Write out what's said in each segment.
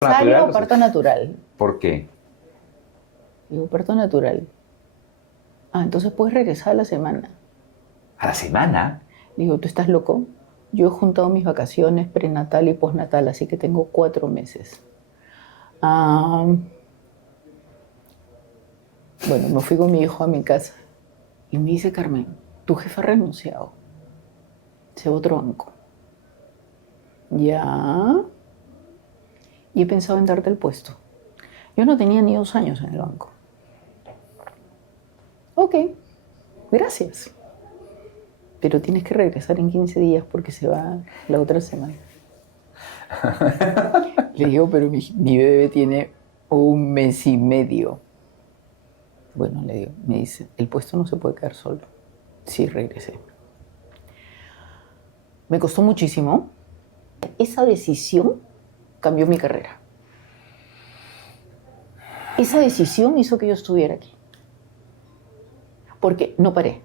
Necesario natural. o parto natural. ¿Por qué? Digo, parto natural. Ah, entonces puedes regresar a la semana. ¿A la semana? Digo, ¿tú estás loco? Yo he juntado mis vacaciones prenatal y postnatal, así que tengo 4 meses. Ah, bueno, me fui con mi hijo a mi casa y me dice, Carmen, tu jefe ha renunciado. Se va a otro banco. Ya. Y he pensado en darte el puesto. Yo no tenía ni 2 años en el banco. Ok, gracias. Pero tienes que regresar en 15 días porque se va la otra semana. Le digo, pero mi bebé tiene 1 mes y medio. Bueno, le digo, me dice, el puesto no se puede quedar solo. Sí, regresé. Me costó muchísimo. Esa decisión cambió mi carrera. Esa decisión hizo que yo estuviera aquí. Porque no paré.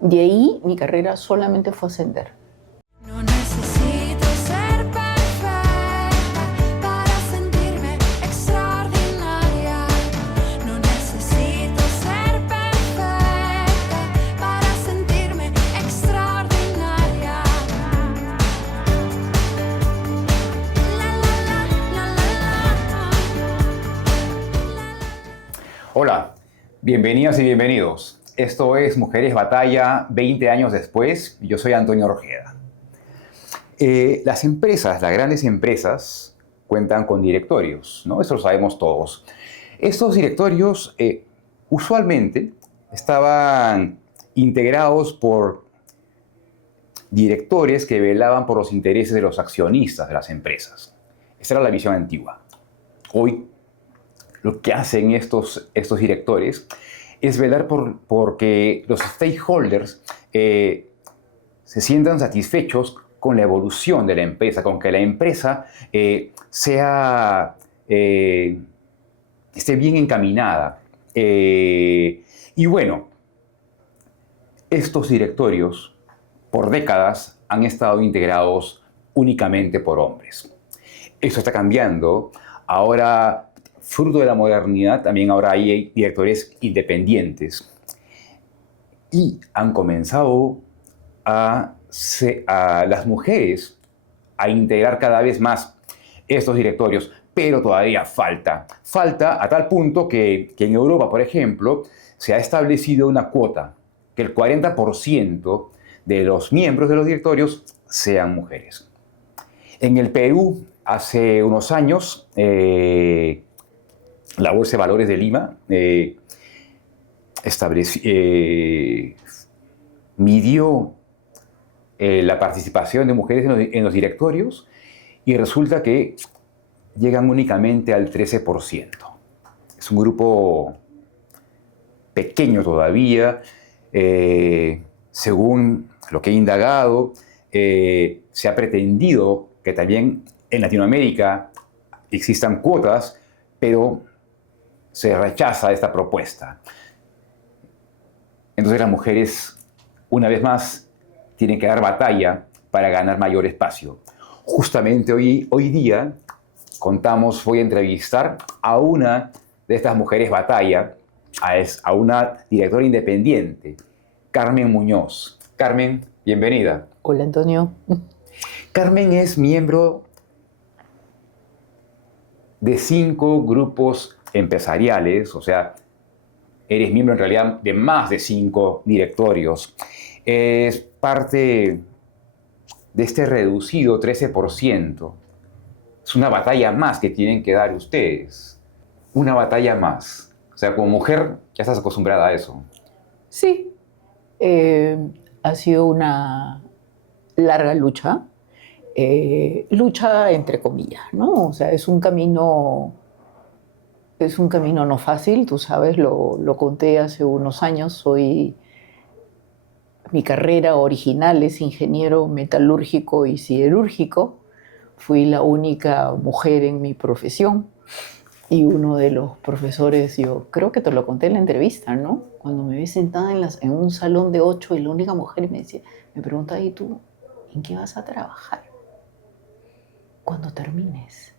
De ahí mi carrera solamente fue ascender. No necesito ser perfecta para sentirme extraordinaria. No necesito ser perfecta para sentirme extraordinaria. La la la la. Hola, bienvenidas y bienvenidos. Esto es Mujeres Batalla 20 años después. Yo soy Antonio Rojeda. Las empresas, las grandes empresas, cuentan con directorios, ¿no? Eso lo sabemos todos. Estos directorios usualmente estaban integrados por directores que velaban por los intereses de los accionistas de las empresas. Esa era la visión antigua. Hoy, lo que hacen estos directores es velar porque los stakeholders se sientan satisfechos con la evolución de la empresa, con que la empresa esté bien encaminada. Y bueno, estos directorios por décadas han estado integrados únicamente por hombres. Eso está cambiando. Ahora, fruto de la modernidad, también ahora hay directores independientes y han comenzado a las mujeres a integrar cada vez más estos directorios, pero todavía falta. Falta a tal punto que en Europa, por ejemplo, se ha establecido una cuota, que el 40% de los miembros de los directorios sean mujeres. En el Perú, hace unos años, la Bolsa de Valores de Lima midió la participación de mujeres en los directorios y resulta que llegan únicamente al 13%. Es un grupo pequeño todavía. Según lo que he indagado, se ha pretendido que también en Latinoamérica existan cuotas, pero se rechaza esta propuesta. Entonces las mujeres, una vez más, tienen que dar batalla para ganar mayor espacio. Justamente hoy día voy a entrevistar a una de estas mujeres batalla, a una directora independiente, Carmen Muñoz. Carmen, bienvenida. Hola, Antonio. Carmen es miembro de 5 grupos empresariales, o sea, eres miembro en realidad de más de 5 directorios. Es parte de este reducido 13%. Es una batalla más que tienen que dar ustedes. Una batalla más. O sea, como mujer ya estás acostumbrada a eso. Sí, ha sido una larga lucha. Lucha entre comillas, ¿no? O sea, es un camino no fácil, tú sabes, lo conté hace unos años. Mi carrera original es ingeniero metalúrgico y siderúrgico. Fui la única mujer en mi profesión y uno de los profesores, yo creo que te lo conté en la entrevista, ¿no? Cuando me vi sentada en un salón de 8 y la única mujer y me pregunta, ¿y tú en qué vas a trabajar cuando termines?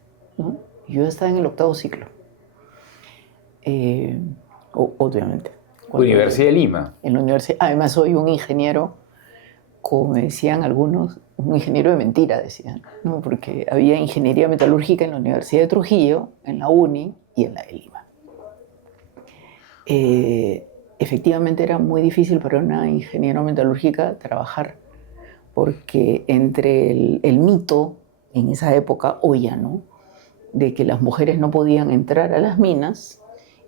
Yo estaba en el 8º ciclo. Obviamente. Universidad de Lima. En la universidad. Además, soy un ingeniero, como me decían algunos, un ingeniero de mentira, decían, ¿no? Porque había ingeniería metalúrgica en la Universidad de Trujillo, en la UNI y en la de Lima. Efectivamente era muy difícil para una ingeniera metalúrgica trabajar, porque entre el mito en esa época, hoy ya no, de que las mujeres no podían entrar a las minas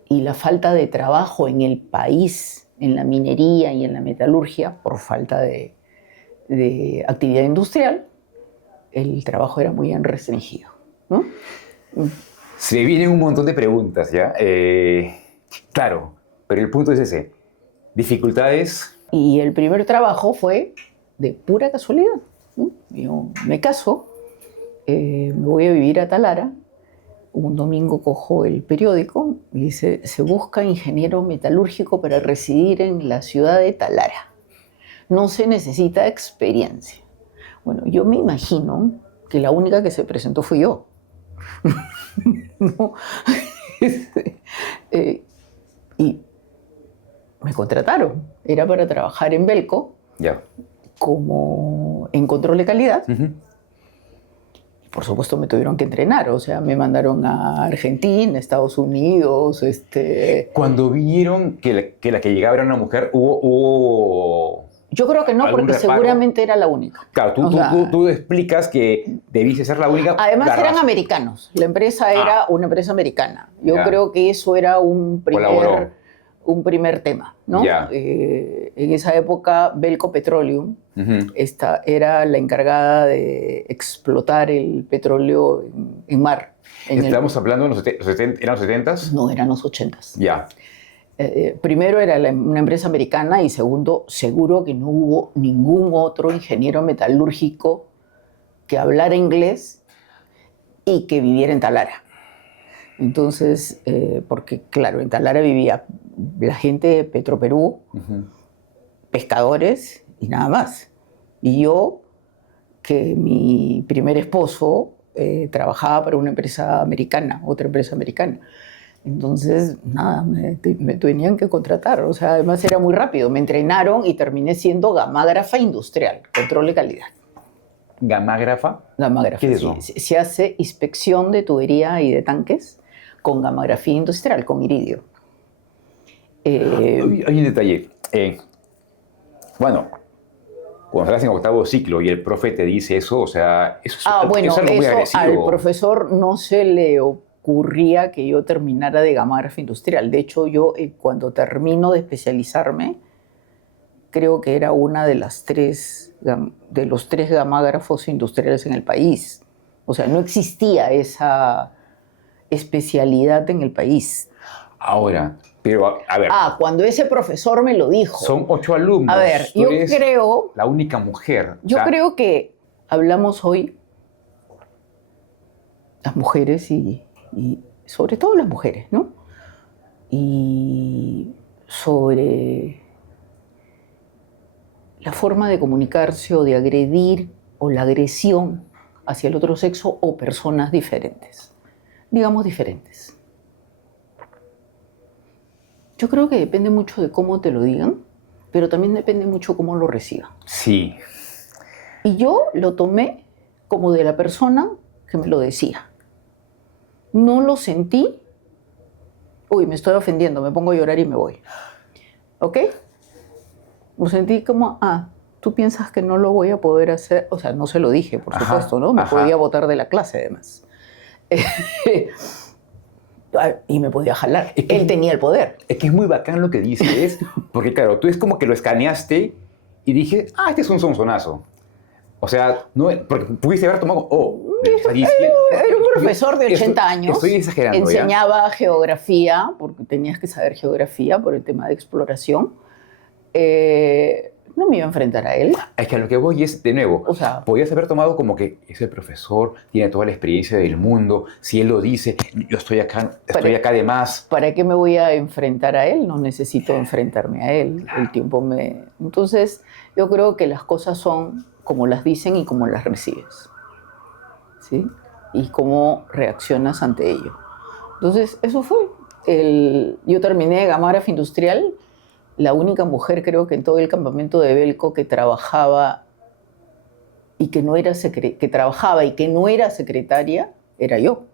y la falta de trabajo en el país, en la minería y en la metalurgia, por falta de actividad industrial, el trabajo era muy restringido, ¿no? Se vienen un montón de preguntas, ¿ya? Claro, pero el punto es ese. Dificultades. Y el primer trabajo fue de pura casualidad, ¿no? Yo me caso, me voy a vivir a Talara. Un domingo cojo el periódico y dice: se busca ingeniero metalúrgico para residir en la ciudad de Talara. No se necesita experiencia. Bueno, yo me imagino que la única que se presentó fui yo. ¿No? Y me contrataron. Era para trabajar en Belco, Ya. como en control de calidad. Por supuesto me tuvieron que entrenar, o sea, me mandaron a Argentina, Estados Unidos, Cuando vieron que la que llegaba era una mujer, hubo... Yo creo que no, ¿Algún porque reparo? seguramente era la única. Claro, O sea, tú explicas que debiste ser la única. Además la eran razón. americanos, la empresa era una empresa americana. Yo Ya. creo que eso era Colaboró. un primer tema, ¿no? Ya. En esa época, Belco Petroleum Ujú. esta era la encargada de explotar el petróleo en mar. Estamos hablando de ¿eran los 70s? No, eran los 80s. Ya. Primero era una empresa americana y segundo, seguro que no hubo ningún otro ingeniero metalúrgico que hablara inglés y que viviera en Talara. Entonces, porque claro, en Talara vivía la gente de Petroperú, pescadores y nada más. Y yo, que mi primer esposo trabajaba para una empresa americana, otra empresa americana. Entonces, nada, me tenían que contratar. O sea, además era muy rápido. Me entrenaron y terminé siendo gamágrafa industrial, control de calidad. ¿Gamágrafa? Gamágrafa, ¿Qué es sí. eso? Se hace inspección de tubería y de tanques con gamografía industrial, con iridio. Hay un detalle. Bueno, cuando estás en 8º ciclo y el profe te dice eso, o sea, eso es, Bueno, es algo muy eso agresivo. al profesor no se le ocurría que yo terminara de gamágrafa industrial. De hecho, yo cuando termino de especializarme, creo que era una de los 3 gamágrafos industriales en el país. O sea, no existía esa especialidad en el país. Ahora, pero a ver, Cuando ese profesor me lo dijo. son 8 alumnos. A ver, Tú yo eres creo la única mujer. O Yo sea, creo que hablamos hoy, las mujeres y sobre todo las mujeres, ¿no? Y sobre la forma de comunicarse o de agredir o la agresión hacia el otro sexo o personas diferentes. Digamos diferentes. Yo creo que depende mucho de cómo te lo digan, pero también depende mucho cómo lo reciban. Sí. Y yo lo tomé como de la persona que me lo decía. No lo sentí, uy, me estoy ofendiendo, me pongo a llorar y me voy. ¿Ok? Lo sentí como, tú piensas que no lo voy a poder hacer. O sea, no se lo dije, por supuesto, ¿no? Me podía botar de la clase, además. Y me podía jalar. Él tenía el poder. Es que es muy bacán lo que dices, porque claro, tú es como que lo escaneaste y dije, este es un sonsonazo. O sea, no, porque pudiste haber tomado, me está diciendo. Era un profesor de 80 años. Estoy exagerando, enseñaba geografía, porque tenías que saber geografía por el tema de exploración. No me iba a enfrentar a él. Es que a lo que voy es, de nuevo, O sea, podías haber tomado como que es el profesor, tiene toda la experiencia del mundo, si él lo dice, yo estoy acá de más. ¿Para qué me voy a enfrentar a él? No necesito enfrentarme a él. El tiempo me... Entonces, yo creo que las cosas son como las dicen y como las recibes. ¿Sí? y cómo reaccionas ante ello. Entonces, eso fue. Yo terminé gamógrafa industrial, la única mujer creo que en todo el campamento de Belco que trabajaba y que no era que trabajaba y que no era secretaria, era yo,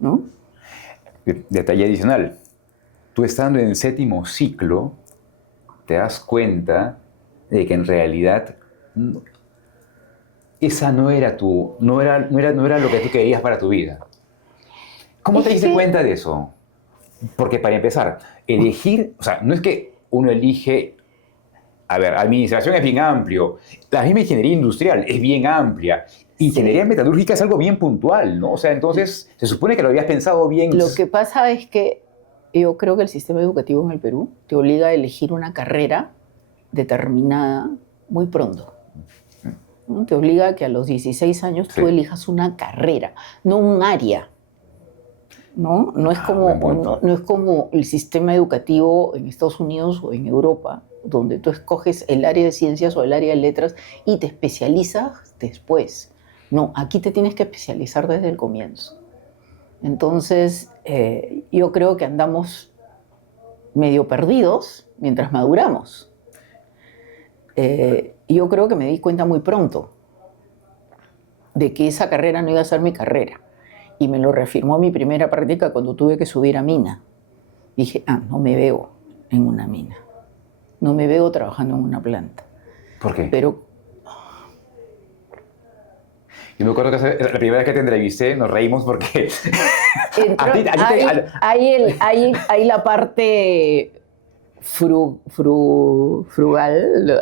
¿no? Detalle adicional. Tú estando en el 7º ciclo, te das cuenta de que en realidad esa no era lo que tú querías para tu vida. ¿Cómo te diste cuenta de eso? Porque para empezar, elegir, o sea, no es que uno elige, a ver, administración es bien amplio, la misma ingeniería industrial es bien amplia, ingeniería metalúrgica es algo bien puntual, ¿no? O sea, entonces se supone que lo habías pensado bien. Lo que pasa es que yo creo que el sistema educativo en el Perú te obliga a elegir una carrera determinada muy pronto, ¿no? Te obliga a que a los 16 años tú elijas una carrera, no un área. ¿No? No es como el sistema educativo en Estados Unidos o en Europa, donde tú escoges el área de ciencias o el área de letras y te especializas después. No, aquí te tienes que especializar desde el comienzo. Entonces, yo creo que andamos medio perdidos mientras maduramos. Yo creo que me di cuenta muy pronto de que esa carrera no iba a ser mi carrera. Y me lo reafirmó mi primera práctica cuando tuve que subir a mina. Dije, no me veo en una mina. No me veo trabajando en una planta. ¿Por qué? Pero yo me acuerdo que la primera vez que te entrevisté nos reímos porque hay la parte frugal,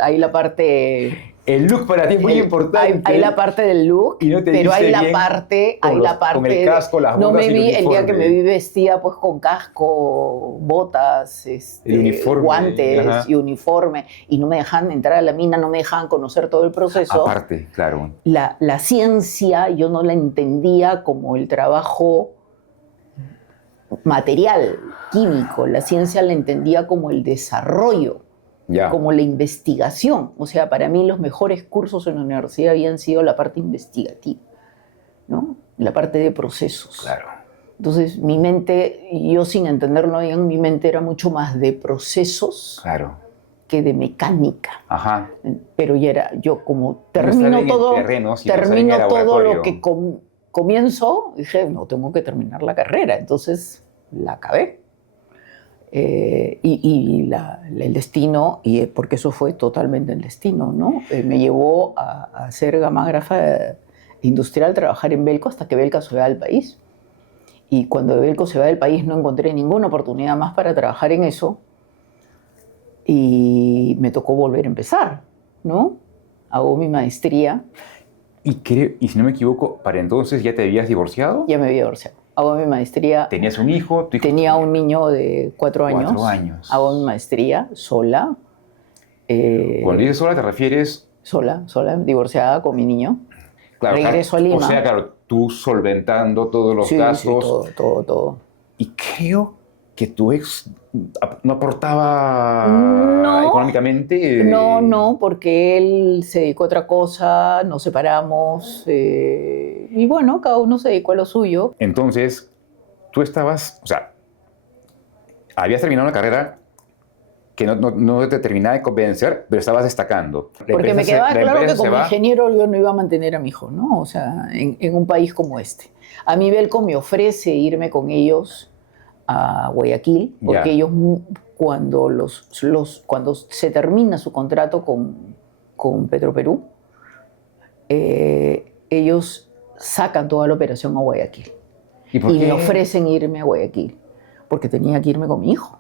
hay la parte... El look para ti es muy importante. Hay la parte del look, y no te pero hay viste la bien parte... con el casco, las botas no me y el vi, el día que uniforme. me vi vestida pues con casco, botas, El uniforme, guantes ajá. y uniforme, y no me dejaban entrar a la mina, no me dejaban conocer todo el proceso. Aparte, claro. La ciencia yo no la entendía como el trabajo material, químico. La ciencia la entendía como el desarrollo, Ya. como la investigación. O sea, para mí los mejores cursos en la universidad habían sido la parte investigativa, ¿no? La parte de procesos. Claro. Entonces, mi mente, yo sin entenderlo bien, mi mente era mucho más de procesos Claro. que de mecánica. Ajá. Pero ya era, yo como estar termino en el todo, terreno, sino estar en el termino todo laboratorio. lo que comienzo, dije, no, tengo que terminar la carrera. Entonces, la acabé. El destino, porque eso fue totalmente el destino, ¿no? Me llevó a ser gamógrafa industrial, trabajar en Belco hasta que Belco se va del país. Y cuando Belco se va del país no encontré ninguna oportunidad más para trabajar en eso y me tocó volver a empezar, ¿no? Hago mi maestría. Y si no me equivoco, para entonces ya te habías divorciado. Ya me había divorciado. Hago mi maestría. Tenías un hijo. Tu hijo Tenía un niño de 4 años. 4 años. Hago mi maestría sola. Cuando dices sola te refieres... Sola, divorciada con mi niño. Claro, Regreso a Lima. O sea, claro, tú solventando todos los gastos. Sí, todo. Y creo que tu ex no aportaba No. económicamente. No, porque él se dedicó a otra cosa, nos separamos y bueno, cada uno se dedicó a lo suyo. Entonces, tú estabas, o sea, habías terminado una carrera que no te terminaba de convencer, pero estabas destacando. Porque me quedaba claro que como va. ingeniero yo no iba a mantener a mi hijo, ¿no? O sea, en un país como este. A mí Belco me ofrece irme con ellos a Guayaquil, porque Ya. ellos cuando se termina su contrato con Petroperú, ellos sacan toda la operación a Guayaquil. ¿Y por Y qué? me ofrecen irme a Guayaquil, porque tenía que irme con mi hijo.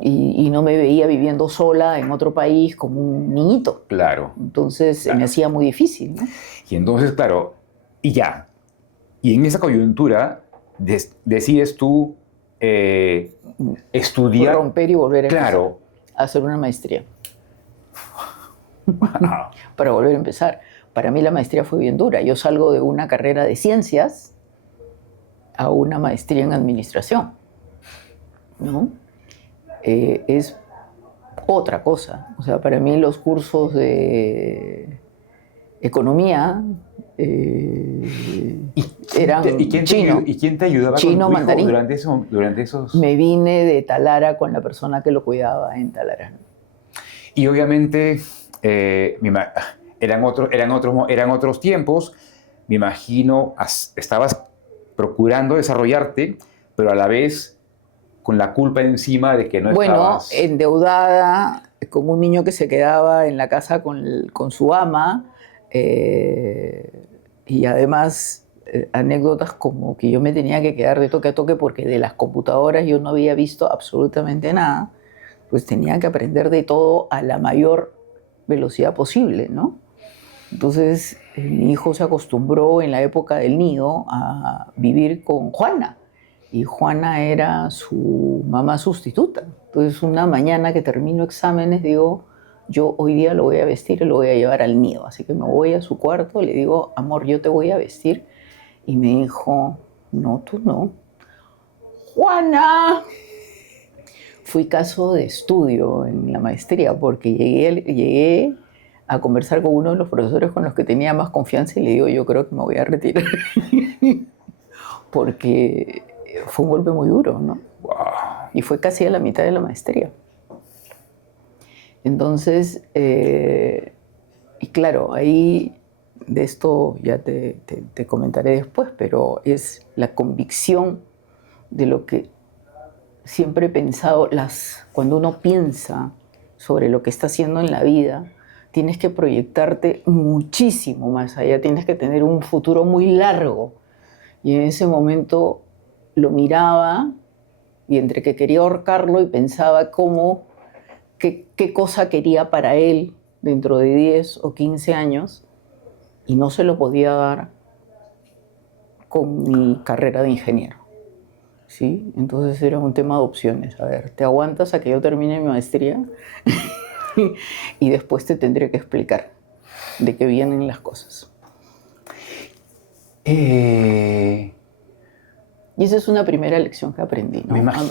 Y no me veía viviendo sola en otro país como un niñito. Claro. Entonces Claro. me hacía muy difícil, ¿no? Y entonces, claro, y ya. Y en esa coyuntura decides tú estudiar. Romper y volver a empezar. Claro. A hacer una maestría. Wow. Para volver a empezar. Para mí la maestría fue bien dura. Yo salgo de una carrera de ciencias a una maestría en administración, ¿no? Es otra cosa. O sea, para mí los cursos de economía, eran chino. ¿Y quién te ayudaba Chino, con tu hijo mandarín. durante esos...? Me vine de Talara con la persona que lo cuidaba en Talara. Y obviamente eran otros tiempos. Me imagino, estabas procurando desarrollarte, pero a la vez con la culpa encima de que no Bueno, estabas... endeudada, con un niño que se quedaba en la casa con su ama, y además anécdotas como que yo me tenía que quedar de toque a toque porque de las computadoras yo no había visto absolutamente nada, pues tenía que aprender de todo a la mayor velocidad posible, ¿no? Entonces, mi hijo se acostumbró en la época del nido a vivir con Juana. Y Juana era su mamá sustituta. Entonces, una mañana que termino exámenes, digo, yo hoy día lo voy a vestir y lo voy a llevar al nido. Así que me voy a su cuarto, le digo, amor, yo te voy a vestir. Y me dijo, no, tú no. Juana. Fui caso de estudio en la maestría porque llegué a conversar con uno de los profesores con los que tenía más confianza y le digo, yo creo que me voy a retirar. Porque fue un golpe muy duro, ¿no? Wow. Y fue casi a la mitad de la maestría. Entonces, y claro, ahí de esto ya te comentaré después, pero es la convicción de lo que siempre he pensado, cuando uno piensa sobre lo que está haciendo en la vida, tienes que proyectarte muchísimo más allá, tienes que tener un futuro muy largo. Y en ese momento lo miraba y entre que quería ahorcarlo y pensaba qué cosa quería para él dentro de 10 o 15 años y no se lo podía dar con mi carrera de ingeniero. ¿Sí? Entonces era un tema de opciones. A ver, ¿te aguantas a que yo termine mi maestría? Y después te tendré que explicar de qué vienen las cosas. Y esa es una primera lección que aprendí, ¿no? Me imagino.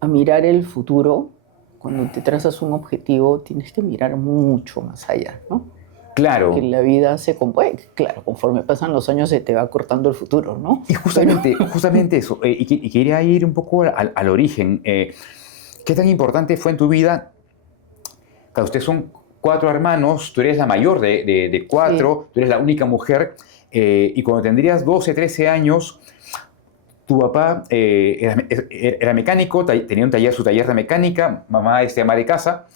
A mirar el futuro. Cuando te trazas un objetivo, tienes que mirar mucho más allá, ¿no? Claro. Que la vida se compone. Claro, conforme pasan los años se te va cortando el futuro, ¿no? Y justamente eso. Y quería ir un poco al origen. ¿Qué tan importante fue en tu vida? Claro, ustedes son 4 hermanos, tú eres la mayor de 4, tú eres la única mujer. Y cuando tendrías 12, 13 años, tu papá era mecánico, tenía su taller de mecánica, mamá ama de casa.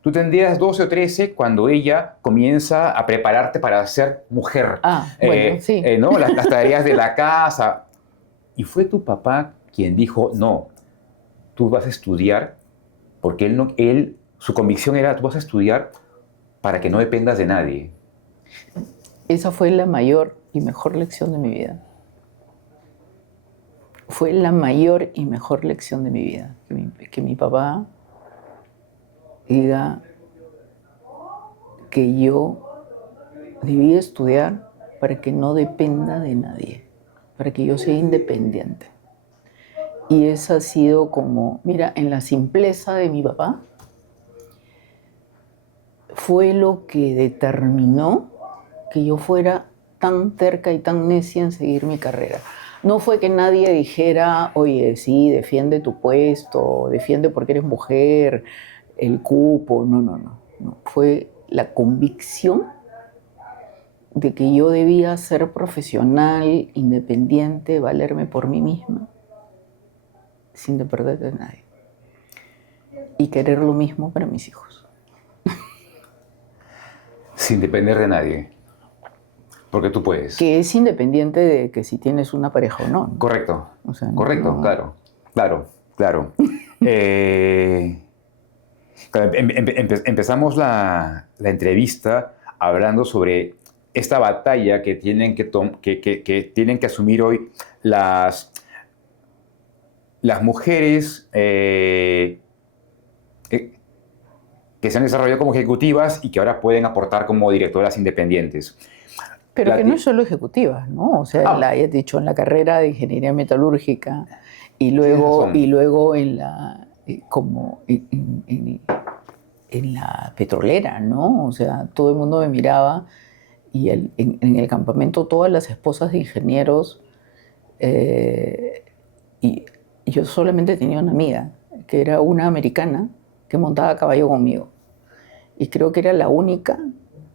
Tú tendrías 12 o 13 cuando ella comienza a prepararte para ser mujer. Bueno, sí. ¿No? Las tareas de la casa. Y fue tu papá quien dijo, no, tú vas a estudiar, porque su convicción era, tú vas a estudiar para que no dependas de nadie. Esa fue la mayor y mejor lección de mi vida. Fue la mayor y mejor lección de mi vida. Que mi papá diga que yo debía estudiar para que no dependa de nadie, para que yo sea independiente. Y esa ha sido como, mira, en la simpleza de mi papá, fue lo que determinó que yo fuera tan terca y tan necia en seguir mi carrera. No fue que nadie dijera, oye, sí, defiende tu puesto, defiende porque eres mujer, el cupo, no. Fue la convicción de que yo debía ser profesional, independiente, valerme por mí misma, sin depender de nadie. Y querer lo mismo para mis hijos. Sin depender de nadie. Porque tú puedes. Que es independiente de que si tienes una pareja o no. Correcto. O sea, Correcto, no. Claro. Empezamos la entrevista hablando sobre esta batalla que tienen que asumir hoy las mujeres que se han desarrollado como ejecutivas y que ahora pueden aportar como directoras independientes. Pero que no es solo ejecutivas, ¿no? O sea, ya he dicho, en la carrera de ingeniería metalúrgica y luego en la en la petrolera, ¿no? O sea, todo el mundo me miraba y en el campamento todas las esposas de ingenieros, eh, y yo solamente tenía una amiga, que era una americana que montaba a caballo conmigo. Y creo que era la única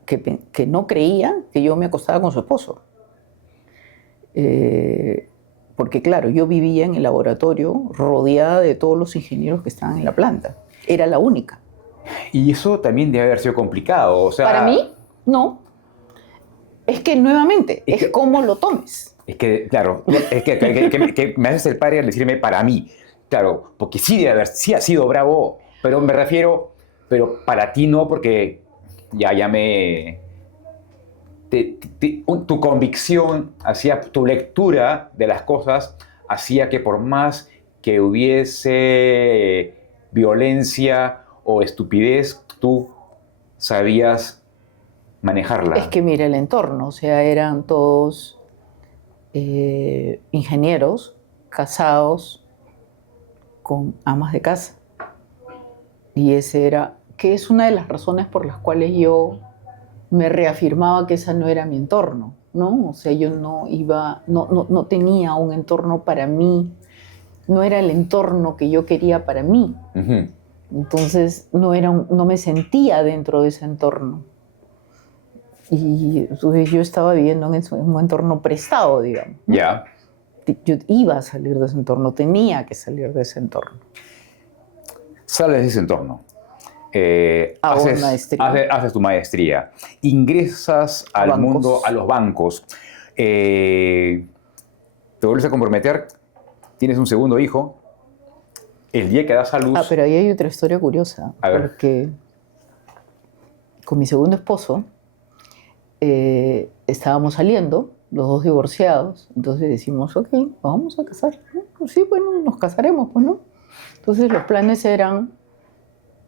que no creía que yo me acostaba con su esposo. Porque claro, yo vivía en el laboratorio rodeada de todos los ingenieros que estaban en la planta. Era la única. Y eso también debe haber sido complicado, o sea... Para mí, no. Es que nuevamente, Es es que- cómo lo tomes. Es que, claro, es que me haces el padre al decirme para mí. Claro, porque sí debe haber, sí ha sido bravo, pero me refiero, pero para ti no, porque ya me... tu convicción hacía, tu lectura de las cosas hacía que por más que hubiese violencia o estupidez, tú sabías manejarla. Es que mira el entorno, o sea, eran todos ingenieros casados con amas de casa. Y ese era, que es una de las razones por las cuales yo me reafirmaba que esa no era mi entorno, ¿no? O sea, yo no iba, no tenía un entorno para mí, no era el entorno que yo quería para mí. Ujú. Entonces no me sentía dentro de ese entorno. Y entonces yo estaba viviendo en un entorno prestado, digamos, ¿no? Ya. Yo iba a salir de ese entorno, tenía que salir de ese entorno. Sales de ese entorno. Hago maestría. Haces tu maestría. Ingresas al bancos. mundo, a los bancos. Te vuelves a comprometer. Tienes un segundo hijo. El día que das a luz... Ah, pero ahí hay otra historia curiosa. A ver. Porque con mi segundo esposo estábamos saliendo, los dos divorciados. Entonces decimos, ok, vamos a casar, ¿no? Pues sí, bueno, nos casaremos, pues, ¿no? Entonces los planes eran...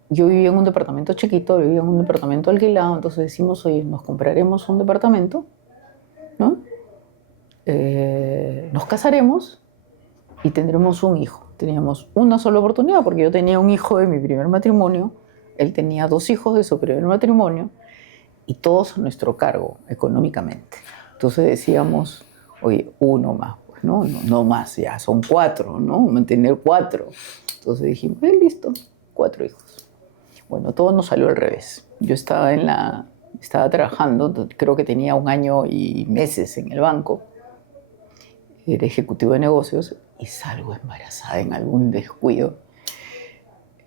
Yo vivía en un departamento chiquito, vivía en un departamento alquilado, entonces decimos, oye, nos compraremos un departamento, ¿no? Nos casaremos y tendremos un hijo. Teníamos una sola oportunidad, porque yo tenía un hijo de mi primer matrimonio, él tenía 2 hijos de su primer matrimonio, y todos a nuestro cargo, económicamente. Entonces decíamos, oye, uno más, pues, ¿no? No más, ya son 4, ¿no? Mantener 4. Entonces dijimos, listo, 4 hijos. Bueno, todo nos salió al revés. Yo estaba trabajando, creo que tenía 1 año y meses en el banco. Era ejecutivo de negocios y salgo embarazada en algún descuido.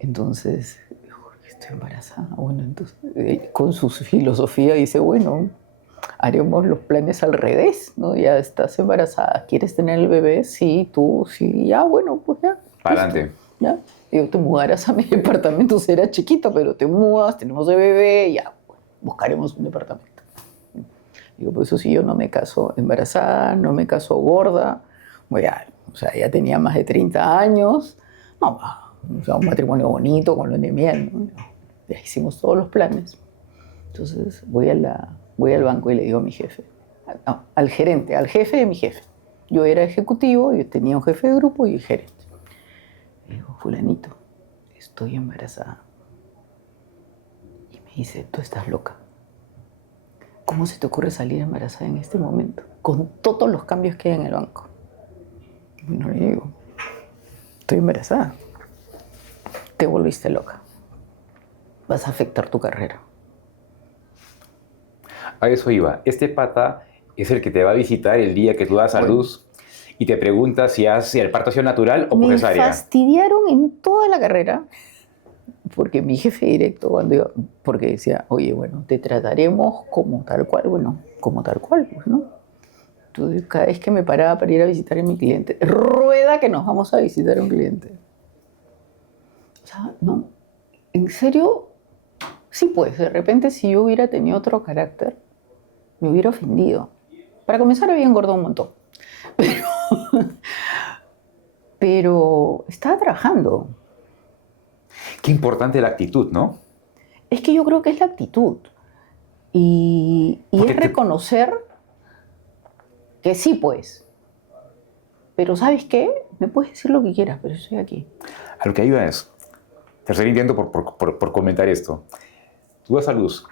Entonces, ¿por qué estoy embarazada? Bueno, entonces, con su filosofía dice, bueno, haremos los planes al revés, ¿no? Ya estás embarazada, ¿quieres tener el bebé? Sí, tú, sí, ya, bueno, pues ya. Para listo. adelante. ¿Ya? Digo, te mudarás a mi departamento, será chiquito, pero te mudas, tenemos el bebé, ya, bueno, buscaremos un departamento. Digo, pues eso sí, yo no me caso embarazada, no me caso gorda, o sea, ya tenía más de 30 años, no, o sea, un matrimonio bonito, con luna de miel, ¿no? Ya hicimos todos los planes. Entonces voy al banco y le digo a mi jefe, al gerente, al jefe de mi jefe. Yo era ejecutivo, yo tenía un jefe de grupo y gerente. Le digo, fulanito, estoy embarazada. Y me dice, tú estás loca. ¿Cómo se te ocurre salir embarazada en este momento? Con todos los cambios que hay en el banco. Bueno, le digo, estoy embarazada. Te volviste loca. Vas a afectar tu carrera. A eso iba. Este pata es el que te va a visitar el día que tú das a Bueno. luz y te pregunta si el parto ha sido natural o por Me cesárea. fastidiaron en toda la carrera, porque mi jefe directo, cuando iba, porque decía, oye, bueno, te trataremos como tal cual, bueno, como tal cual, pues, ¿no? Entonces, cada vez que me paraba para ir a visitar a mi cliente, rueda que nos vamos a visitar a un cliente. O sea, no, en serio, sí, pues, de repente si yo hubiera tenido otro carácter, me hubiera ofendido. Para comenzar, había engordado un montón. Pero estaba trabajando. Qué importante la actitud, ¿no? Es que yo creo que es la actitud. Y Porque es reconocer que sí, pues. Pero ¿sabes qué? Me puedes decir lo que quieras, pero yo estoy aquí. A lo que iba es, Tercer intento por comentar esto. Tú vas a luz.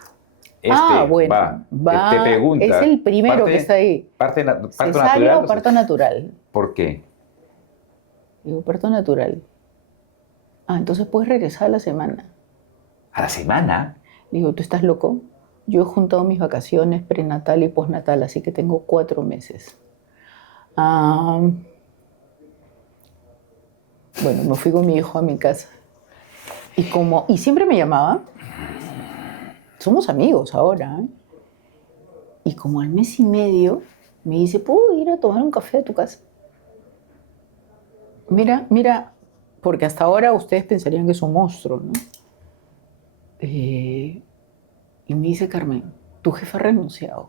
Bueno, Te pregunta. Es el primero que está ahí. ¿Parto ¿Cesárea natural? o parto natural? ¿Por qué? Digo, parto natural. Entonces puedes regresar a la semana. ¿A la semana? Digo, ¿tú estás loco? Yo he juntado mis vacaciones prenatal y postnatal, así que tengo 4 meses. Bueno, me fui con mi hijo a mi casa. Y siempre me llamaba. Somos amigos ahora, ¿eh? Y como al mes y medio me dice, ¿puedo ir a tomar un café a tu casa? Mira, porque hasta ahora ustedes pensarían que es un monstruo, ¿no? Y me dice, Carmen, tu jefe ha renunciado.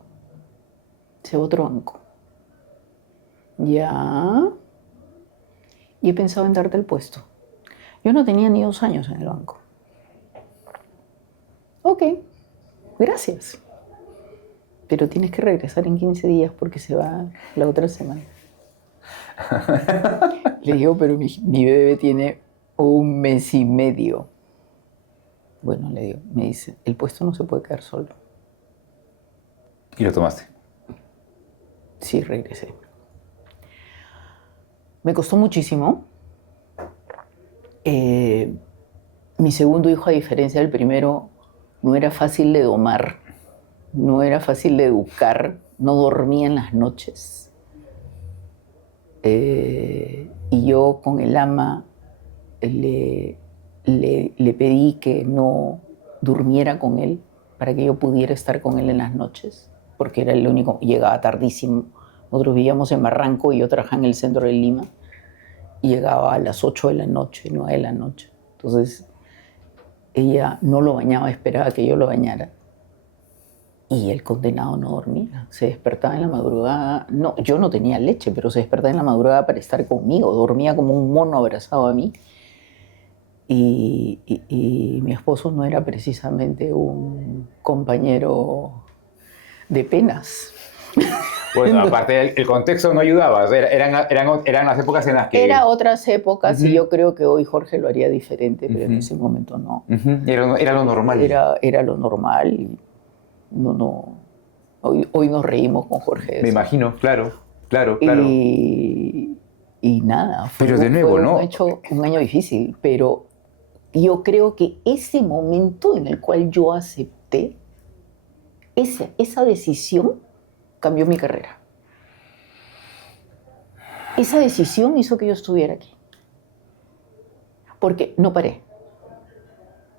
Se va a otro banco. Ya. Y he pensado en darte el puesto. Yo no tenía ni 2 años en el banco. Ok, gracias. Pero tienes que regresar en 15 días porque se va la otra semana. Le digo, pero mi bebé tiene 1 mes y medio. Bueno, le digo, me dice, el puesto no se puede quedar solo. ¿Y lo tomaste? Sí, regresé. Me costó muchísimo. Mi segundo hijo, a diferencia del primero, no era fácil de domar, no era fácil de educar, no dormía en las noches. Y yo con el ama le pedí que no durmiera con él para que yo pudiera estar con él en las noches, porque era el único, llegaba tardísimo. Nosotros vivíamos en Barranco y yo trabajaba en el centro de Lima y llegaba a las 8 de la noche, 9 de la noche. Entonces ella no lo bañaba, esperaba que yo lo bañara. Y el condenado no dormía, se despertaba en la madrugada. No, yo no tenía leche, pero se despertaba en la madrugada para estar conmigo, dormía como un mono abrazado a mí. Y mi esposo no era precisamente un compañero de penas. Bueno, aparte el contexto no ayudaba, eran las épocas en las que... Era otras épocas y Ujú. yo creo que hoy Jorge lo haría diferente, pero en Ujú. ese momento no. Ujú, era lo normal. Era lo normal y no. Hoy nos reímos con Jorge de Me eso. imagino, claro. Y nada, Pero de nuevo, fue ¿no? un año difícil, pero yo creo que ese momento en el cual yo acepté, esa decisión cambió mi carrera. Esa decisión hizo que yo estuviera aquí. Porque no paré.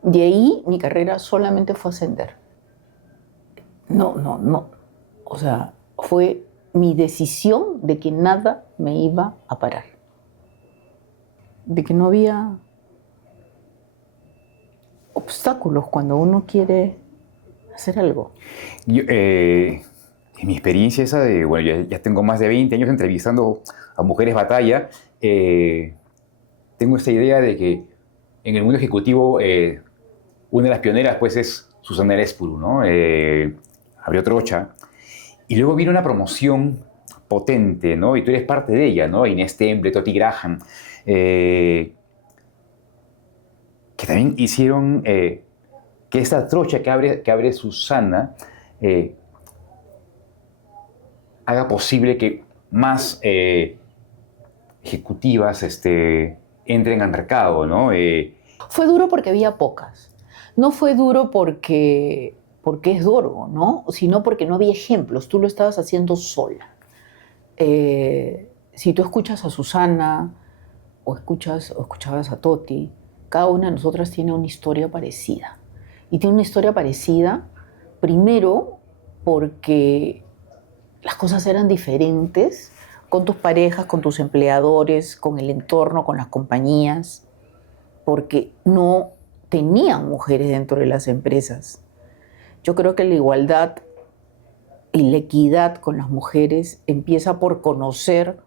De ahí mi carrera solamente fue ascender. No. O sea, fue mi decisión de que nada me iba a parar. De que no había obstáculos cuando uno quiere hacer algo. Yo, en mi experiencia esa de, bueno, ya tengo más de 20 años entrevistando a mujeres batalla, tengo esta idea de que en el mundo ejecutivo una de las pioneras pues es Susana Arespuru, ¿no? Abrió Trocha y luego vino una promoción potente, ¿no? Y tú eres parte de ella, ¿no? Inés Temple, Toti Graham, que también hicieron que esta Trocha que abre Susana haga posible que más ejecutivas entren al mercado, ¿no? Fue duro porque había pocas. No fue duro porque es duro, ¿no? Sino porque no había ejemplos. Tú lo estabas haciendo sola. Si tú escuchas a Susana o escuchabas a Toti, cada una de nosotras tiene una historia parecida. Y tiene una historia parecida, primero, porque las cosas eran diferentes con tus parejas, con tus empleadores, con el entorno, con las compañías, porque no tenían mujeres dentro de las empresas. Yo creo que la igualdad y la equidad con las mujeres empieza por conocer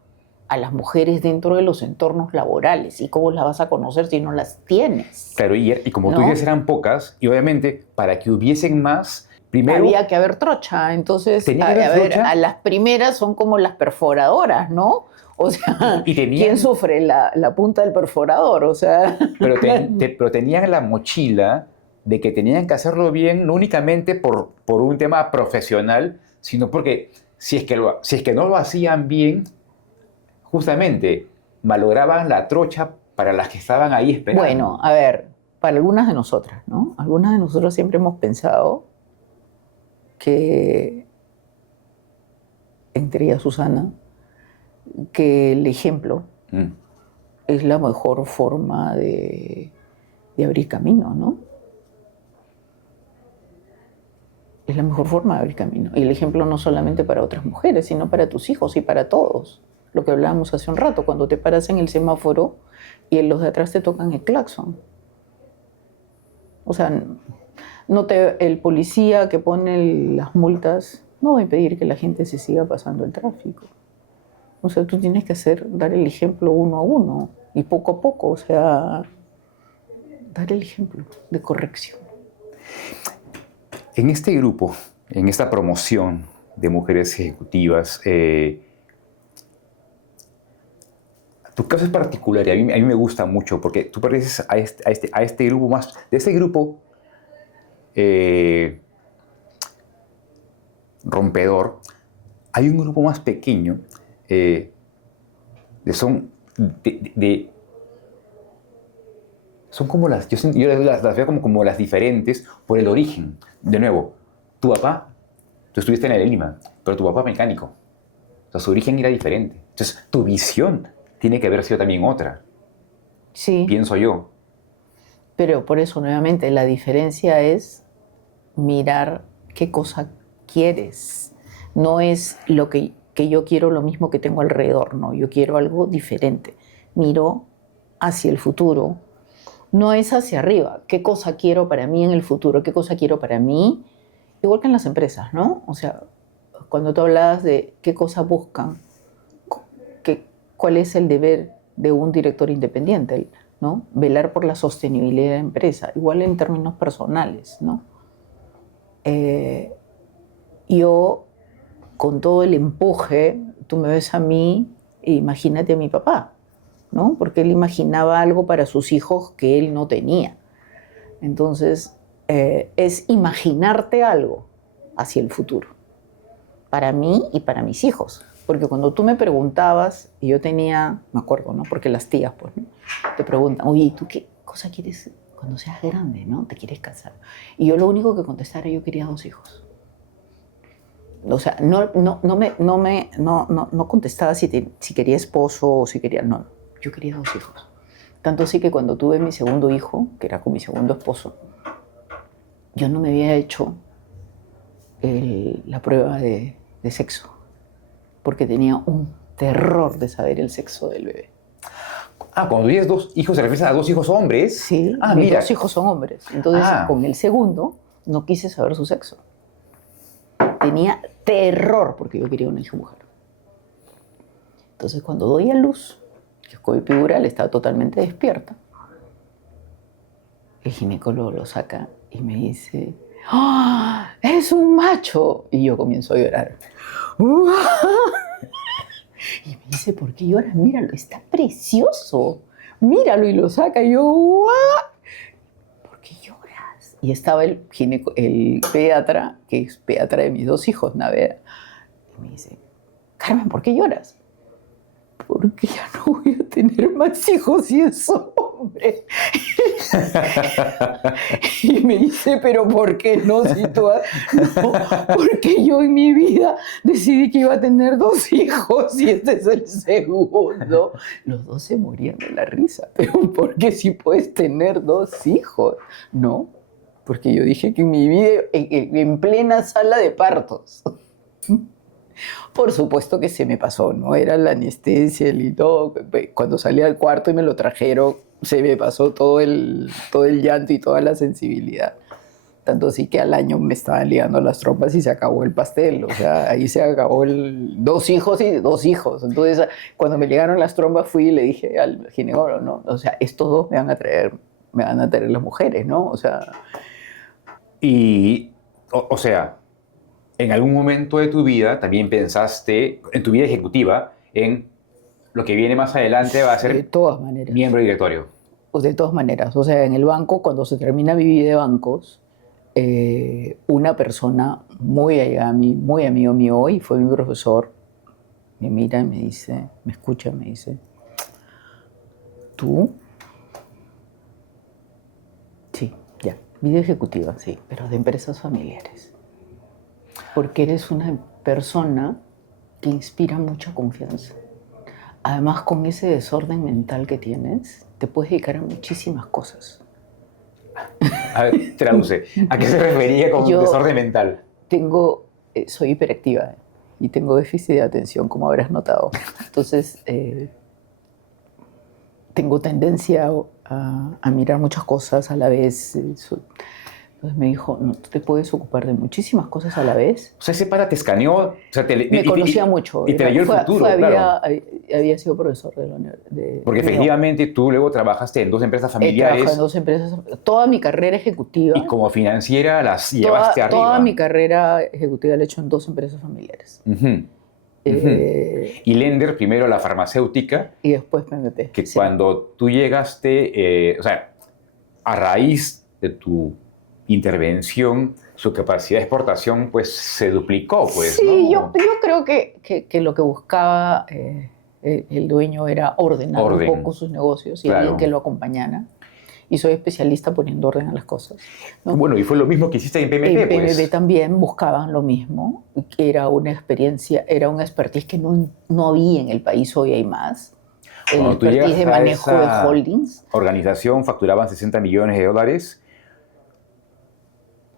a las mujeres dentro de los entornos laborales. ¿Y cómo las vas a conocer si no las tienes? Claro, y como tú ¿No? dices, eran pocas, y obviamente para que hubiesen más, primero... Había que haber trocha, entonces ¿Tenía que haber trocha? a las primeras son como las perforadoras, ¿no? O sea, Y tenían, ¿quién sufre? La punta del perforador, o sea. pero tenían la mochila de que tenían que hacerlo bien, no únicamente por un tema profesional, sino porque si es que no lo hacían bien, justamente malograban la trocha para las que estaban ahí esperando. Bueno, a ver, para algunas de nosotras, ¿no? Algunas de nosotros siempre hemos pensado que, entre ellas Susana, que el ejemplo Mm. es la mejor forma de abrir camino, ¿no? Es la mejor forma de abrir camino. Y el ejemplo no solamente para otras mujeres, sino para tus hijos y para todos. Lo que hablábamos hace un rato, cuando te paras en el semáforo y los de atrás te tocan el claxon. O sea, el policía que pone las multas no va a impedir que la gente se siga pasando el tráfico. O sea, tú tienes que dar el ejemplo uno a uno y poco a poco, o sea, dar el ejemplo de corrección. En este grupo, en esta promoción de mujeres ejecutivas, tu caso es particular y a mí me gusta mucho porque tú perteneces a este grupo más, de este grupo rompedor, hay un grupo más pequeño, son son como yo las veo como las diferentes por el origen. De nuevo, tu papá, tú estuviste en el Lima, pero tu papá mecánico. O sea, su origen era diferente. Entonces, tu visión tiene que haber sido también otra, Sí, pienso yo. pero por eso nuevamente la diferencia es mirar qué cosa quieres. No es lo que yo quiero lo mismo que tengo alrededor, no, yo quiero algo diferente. Miro hacia el futuro, no es hacia arriba. ¿Qué cosa quiero para mí en el futuro? ¿Qué cosa quiero para mí? Igual que en las empresas, ¿no? O sea, cuando tú hablabas de qué cosa buscan, cuál es el deber de un director independiente, ¿no? Velar por la sostenibilidad de la empresa, igual en términos personales, ¿no? Yo, con todo el empuje, tú me ves a mí e imagínate a mi papá, ¿no? Porque él imaginaba algo para sus hijos que él no tenía. Entonces, es imaginarte algo hacia el futuro, para mí y para mis hijos. Porque cuando tú me preguntabas, y yo tenía, me acuerdo, ¿no? Porque las tías, pues, ¿no? Te preguntan, oye, ¿tú qué cosa quieres cuando seas grande, ¿no? ¿Te quieres casar? Y yo lo único que contestaba era, yo quería 2 hijos. O sea, no contestaba si quería esposo o si quería, no. Yo quería 2 hijos. Tanto así que cuando tuve mi segundo hijo, que era con mi segundo esposo, yo no me había hecho la prueba de sexo, porque tenía un terror de saber el sexo del bebé. Ah, cuando tienes 2 hijos, ¿se refieren a 2 hijos hombres? Sí, Ah, mis mira. 2 hijos son hombres. Entonces, con el segundo, no quise saber su sexo. Tenía terror porque yo quería una hija mujer. Entonces, cuando doy a luz, que es COVID epidural, estaba totalmente despierta. El ginecólogo lo saca y me dice, ¡ah! ¡Es un macho! Y yo comienzo a llorar. Y me dice, ¿por qué lloras? Míralo, está precioso. Míralo, y lo saca. Y yo, ¿what? ¿Por qué lloras? Y estaba el pediatra, que es pediatra de mis 2 hijos, Naveda. Y me dice, Carmen, ¿por qué lloras? Porque ya no voy a tener más hijos y es hombre. Y me dice, ¿pero por qué no? Si tú no, porque yo en mi vida decidí que iba a tener 2 hijos y este es el segundo. Los 2 se morían de la risa. Pero ¿por qué si puedes tener 2 hijos? No, porque yo dije que en mi vida, en plena sala de partos. Por supuesto que se me pasó, ¿no? Era la anestesia y todo. Cuando salí al cuarto y me lo trajeron, se me pasó todo el llanto y toda la sensibilidad. Tanto así que al año me estaban ligando las trompas y se acabó el pastel. O sea, ahí se acabó 2 hijos y 2 hijos. Entonces, cuando me llegaron las trompas, fui y le dije al ginecólogo, ¿no? O sea, estos 2 me van a traer las mujeres, ¿no? O sea... Y, o sea, en algún momento de tu vida también pensaste, en tu vida ejecutiva, en lo que viene más adelante va a De ser todas maneras. miembro directorio. Pues de todas maneras. O sea, en el banco, cuando se termina mi vida de bancos, una persona muy allegada a mí, muy amigo mío hoy, fue mi profesor, me mira y me dice, me escucha y me dice, ¿tú? Sí, ya, vida ejecutiva, sí, pero de empresas familiares. Porque eres una persona que inspira mucha confianza. Además, con ese desorden mental que tienes, te puedes dedicar a muchísimas cosas. A ver, traduce. ¿A qué se refería con Yo- desorden mental? Soy hiperactiva y tengo déficit de atención, como habrás notado. Entonces, tengo tendencia a mirar muchas cosas a la vez. Entonces me dijo, no, tú te puedes ocupar de muchísimas cosas a la vez. O sea, ese pata te escaneó, o sea, Me conocía mucho. Y te leyó el futuro, claro. Había sido profesor de la Porque Unión. efectivamente tú luego trabajaste en dos empresas He trabajado familiares en dos empresas. Toda mi carrera ejecutiva, y como financiera las llevaste arriba. toda mi carrera ejecutiva la he hecho en dos empresas familiares. Ujú. Y Lender, primero la farmacéutica, Y después PMP. que sí. cuando tú llegaste, o sea, a raíz de tu intervención, su capacidad de exportación pues se duplicó, pues, Sí, ¿no? yo creo que lo que buscaba el dueño era ordenar Orden. un poco sus negocios y Claro. alguien que lo acompañara. Y soy especialista poniendo orden a las cosas, ¿no? Bueno, y fue lo mismo que hiciste en PMP, En PMP pues. también buscaban lo mismo, que era una experiencia, era un expertise que no había en el país, hoy hay más. El Cuando tú expertise de llegas a manejo esa de holdings. organización facturaban $60 millones,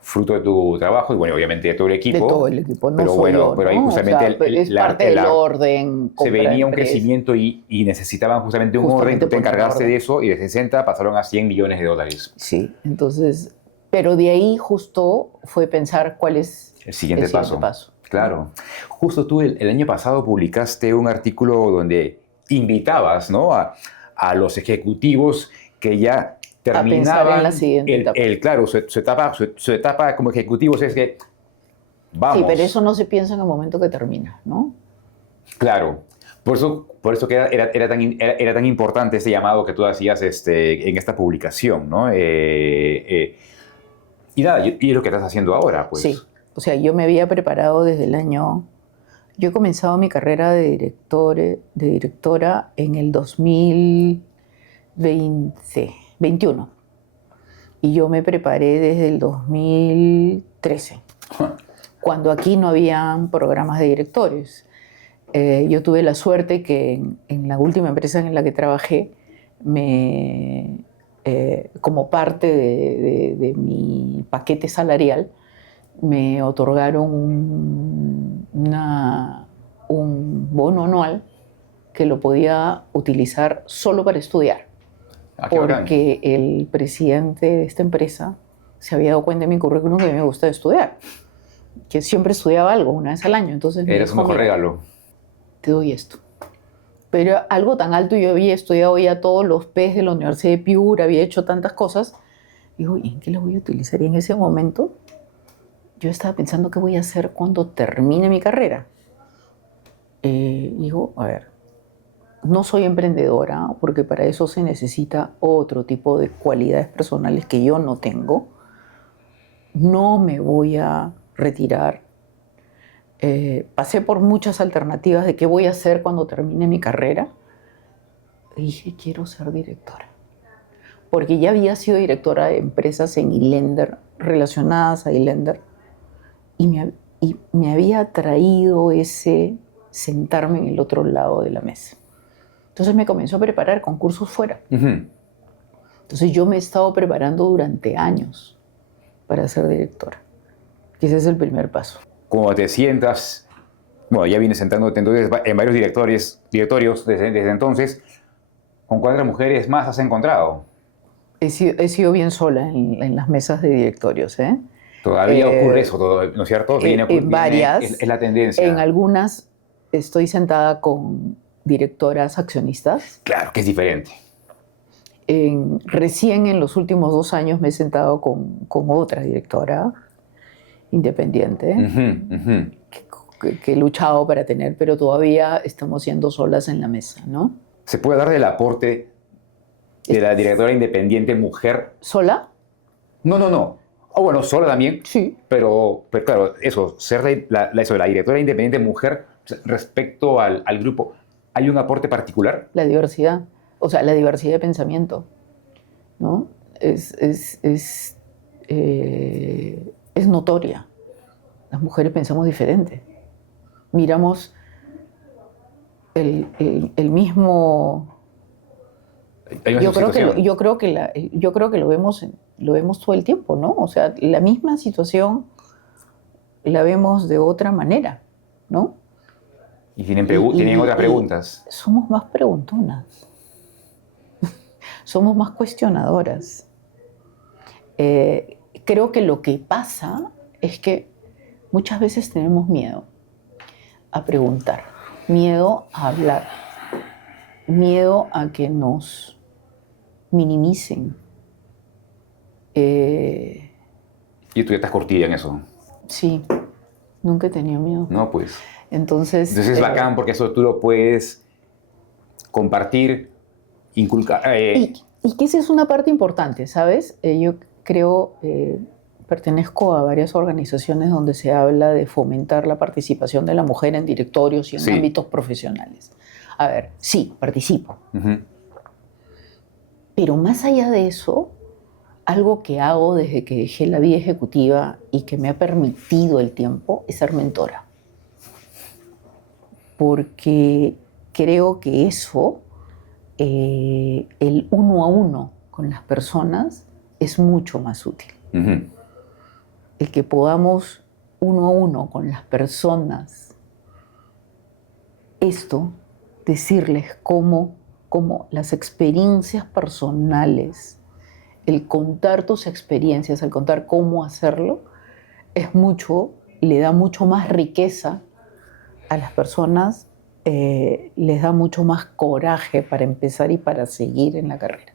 fruto de tu trabajo y, bueno, obviamente de todo el equipo. De todo el equipo, no pero soy bueno, yo, pero ahí ¿no? justamente O sea, es parte del orden. se compra venía un empresa. crecimiento y necesitaban justamente un orden. Justamente Tú te poner encargaste orden. de eso y de 60 pasaron a $100 millones. Sí, entonces, pero de ahí justo fue pensar cuál es El siguiente paso. paso. Claro. Justo tú el año pasado publicaste un artículo donde invitabas, ¿no?, a los ejecutivos que ya terminaban pensar en la siguiente etapa. Claro, su etapa como ejecutivos es que vamos. Sí, pero eso no se piensa en el momento que termina, ¿no? Claro. Por eso que era tan importante este llamado que tú hacías en esta publicación, ¿no? Y nada, y es lo que estás haciendo ahora, pues. Sí, o sea, yo me había preparado desde el año... Yo he comenzado mi carrera de directora en el 2021 y yo me preparé desde el 2013, cuando aquí no habían programas de directores. Yo tuve la suerte que en la última empresa en la que trabajé, como parte de mi paquete salarial, me otorgaron un bono anual que lo podía utilizar solo para estudiar, Ah, qué bacán. porque el presidente de esta empresa se había dado cuenta de mi currículum que a mí me gusta estudiar, que siempre estudiaba algo, una vez al año. Entonces me Eres un dijo, mejor "Mira, regalo. te doy esto". Pero algo tan alto, yo había estudiado ya todos los P's de la Universidad de Piura, había hecho tantas cosas. Digo, ¿y en qué lo voy a utilizar? Y en ese momento yo estaba pensando qué voy a hacer cuando termine mi carrera. Digo, a ver, no soy emprendedora porque para eso se necesita otro tipo de cualidades personales que yo no tengo. No me voy a retirar. Pasé por muchas alternativas de qué voy a hacer cuando termine mi carrera. Y dije, quiero ser directora. Porque ya había sido directora de empresas en iLender, relacionadas a iLender. Y me había atraído ese sentarme en el otro lado de la mesa. Entonces me comenzó a preparar concursos fuera. Ujú. Entonces yo me he estado preparando durante años para ser directora. Y ese es el primer paso. Como te sientas, bueno, ya vienes sentándote entonces en varios directorios desde entonces, ¿con cuántas mujeres más has encontrado? He sido bien sola en las mesas de directorios, ¿eh? Todavía ocurre eso, ¿no es cierto? En varias. Es la tendencia. En algunas estoy sentada con directoras accionistas. Claro, que es diferente. Recién en los últimos 2 años me he sentado con otra directora independiente. Ujú, ujú. que he luchado para tener, pero todavía estamos siendo solas en la mesa, ¿no? ¿Se puede hablar del aporte de la directora independiente mujer? ¿Sola? No. Bueno, sola también, Sí. pero claro, eso, ser la directora independiente mujer respecto al grupo, ¿hay un aporte particular? La diversidad, o sea, la diversidad de pensamiento, ¿no? Es notoria. Las mujeres pensamos diferente. Miramos el mismo... ¿Hay una Yo creo situación? yo creo que lo vemos todo el tiempo, ¿no? O sea, la misma situación la vemos de otra manera, ¿no? Y tienen otras preguntas. Somos más preguntonas. Somos más cuestionadoras. Creo que lo que pasa es que muchas veces tenemos miedo a preguntar, miedo a hablar, miedo a que nos minimicen. Y tú ya estás curtida en eso. Sí, nunca he tenido miedo. No, pues. Entonces Entonces es bacán porque eso tú lo puedes compartir, inculcar. y que esa es una parte importante, ¿sabes? Yo creo, pertenezco a varias organizaciones donde se habla de fomentar la participación de la mujer en directorios y en Sí. ámbitos profesionales. A ver, sí, participo. Ujú. Pero más allá de eso, algo que hago desde que dejé la vida ejecutiva y que me ha permitido el tiempo es ser mentora. Porque creo que eso, el uno a uno con las personas, es mucho más útil. Ujú. El que podamos uno a uno con las personas, decirles cómo las experiencias personales, el contar tus experiencias, el contar cómo hacerlo, le da mucho más riqueza a las personas, les da mucho más coraje para empezar y para seguir en la carrera.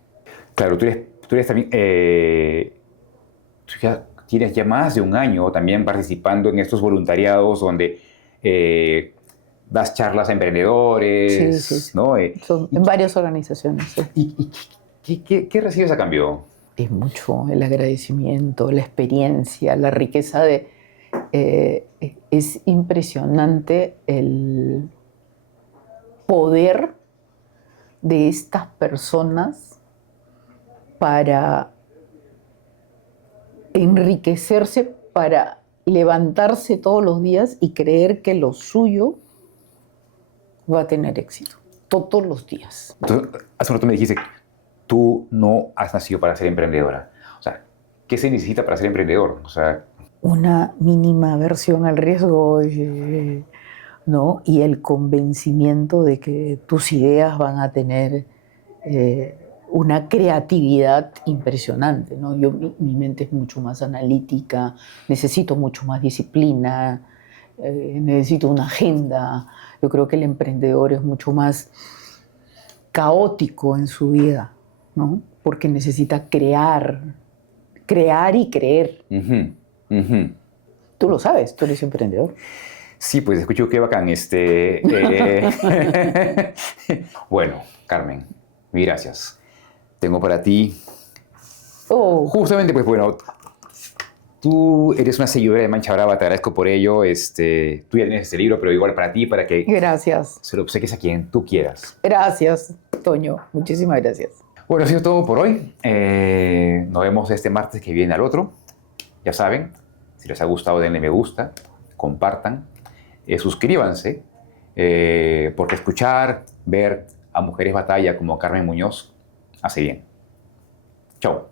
Claro, tú eres también. Tú ya tienes ya más de un año también participando en estos voluntariados donde das charlas a emprendedores, Sí. ¿no? Son en varias organizaciones. Sí. ¿Y qué recibes a cambio? Es mucho el agradecimiento, la experiencia, la riqueza de... es impresionante el poder de estas personas para enriquecerse, para levantarse todos los días y creer que lo suyo va a tener éxito todos los días. Entonces, hace un rato me dijiste, tú no has nacido para ser emprendedora. O sea, ¿qué se necesita para ser emprendedor? O sea, Una mínima aversión al riesgo, ¿no? Y el convencimiento de que tus ideas van a tener una creatividad impresionante, ¿no? Mi mente es mucho más analítica, necesito mucho más disciplina, necesito una agenda. Yo creo que el emprendedor es mucho más caótico en su vida, ¿no? Porque necesita crear y creer. ujú, ujú. Tú lo sabes, tú eres emprendedor. Sí, pues escucho qué bacán. Bueno, Carmen, mil gracias. Tengo para ti, Oh, justamente, pues bueno, tú eres una seguidora de Mancha Brava, te agradezco por ello. Tú ya tienes este libro, pero igual para ti, para que gracias. se lo obsequies a quien tú quieras. Gracias, Toño. Muchísimas gracias. Bueno, ha sido todo por hoy. Nos vemos este martes que viene al otro. Ya saben, si les ha gustado, denle me gusta, compartan, suscríbanse, porque escuchar, ver a mujeres batalla como Carmen Muñoz hace bien. Chao.